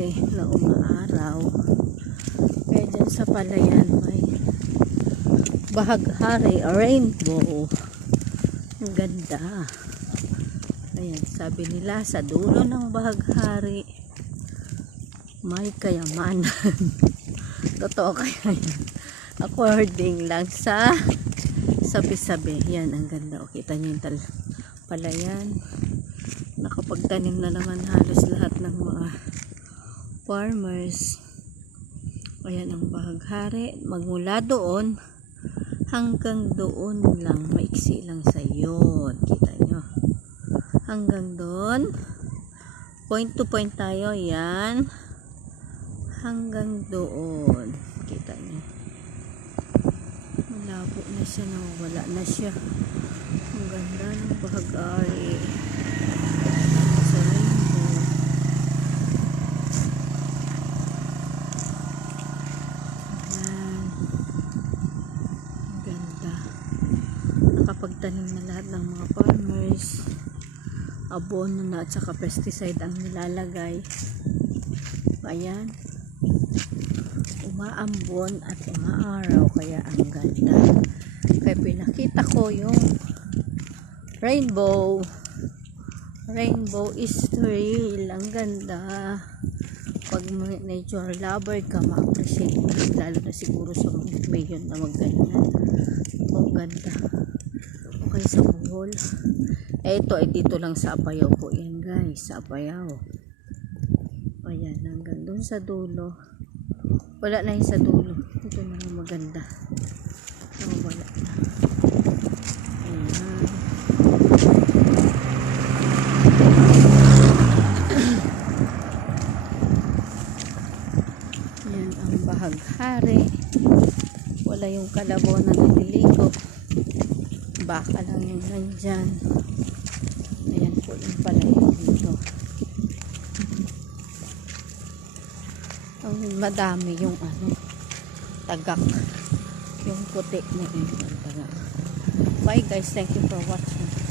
kasi na umaaraw. Kaya dyan sa palayan may bahaghari, rainbow. Ang ganda. Ayan, sabi nila sa dulo ng bahaghari may kayamanan. Totoo kaya yan? According lang sa sabi-sabi. Yan, ang ganda. O, kita nyo yung palayan. Nakapagtanim na naman halos lahat ng mga farmers. Ayan ang bahaghari. Magmula doon hanggang doon lang. Maiksi lang sa yun. Kita nyo. Hanggang doon. Point to point tayo. Yan. Hanggang doon. Kita nyo. Malabo na siya. Wala na siya. Ang ganda ng bahaghari. Sa rainbow. Ayan. Ang ganda. Nakapagtanim na lahat ng mga farmers. Abono na at saka pesticide ang nilalagay. Ayan. Umaambon at umaaraw. Kaya ang ganda. Kaya pinakita ko yung rainbow. Rainbow is real. Ang ganda. Pag nature lover ka, ma-appreciate mo. Lalo na siguro sa mayon na magganyan. Ang ganda. Okay sa Bohol. Ito ay dito lang sa Apayao po yan guys. Sa Apayao. Ayan. Hanggang doon sa dulo. Wala na yung sa dulo. Ito na lang maganda. Wala na. Ayan. Yan ang bahaghari. Wala yung kalabaw na naliligo. Baka lang yung nandyan. Ayan po yung palayan dito. Ang madami yung tagak. Yung puti na yung tagak. Bye guys, thank you for watching.